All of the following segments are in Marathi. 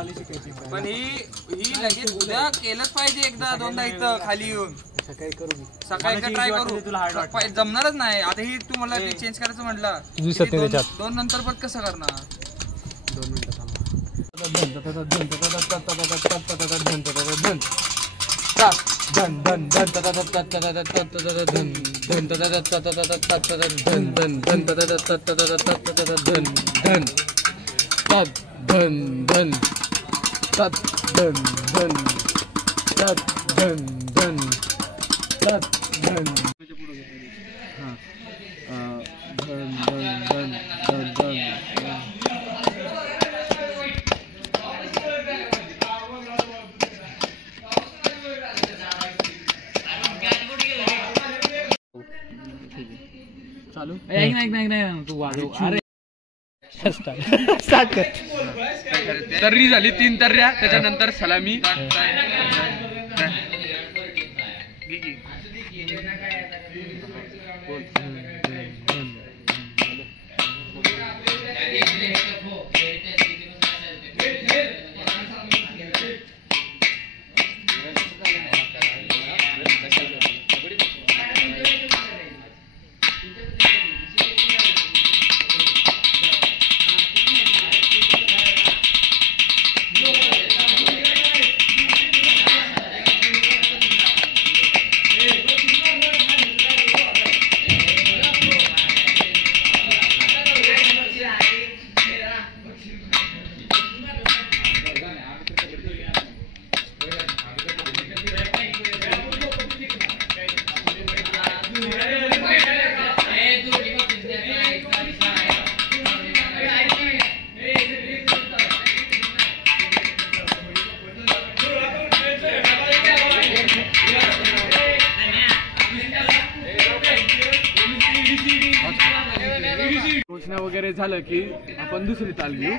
पण ही लगेच उद्या केलंच पाहिजे एकदा दोनदा इथं खाली येऊन. सकाळी ट्राय करू जमणारच नाही. आता ही तू मला चेंज करायचं म्हटलं 2 नंतर पण कसं करणार. 2 मिनिटं थांबा. चालू नाही तू वाजव. अरे स्टार्ट कर. तर्री झाली 3 तर्ऱ्या त्याच्यानंतर सलामी. वगैरे झालं की आपण दुसरी ताल घेऊ.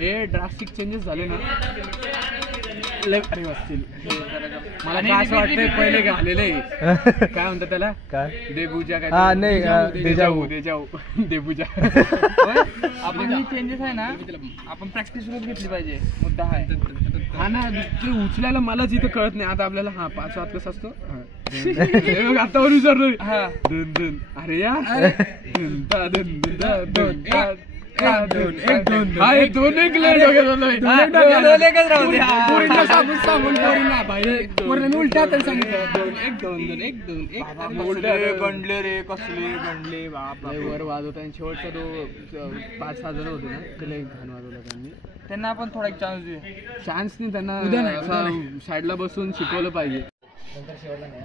हे ड्रास्टिक चेंजेस झाले ना असतील. मला असं वाटतंय पहिले घालेले काय म्हणतात त्याला देबूजा काय देबूजा. आपण ही चेंजेस आहे ना आपण प्रॅक्टिस रोज घेतली पाहिजे. मुद्दा आहे हा ना. ते उचलायला मलाच इथं कळत नाही. आता आपल्याला 5 हात कसं असतो आता विचारलो. अरे यार 2 1 गणले रे कसले गणले वर वाजवता. आणि शेवटचा तो 5,000 होते ना त्याला एक घाण वाजवला त्यांनी. त्यांना आपण थोडा एक चान्स देऊ. चान्स नाही त्यांना साईडला बसून शिकवलं पाहिजे. नंतर शेवटला नाही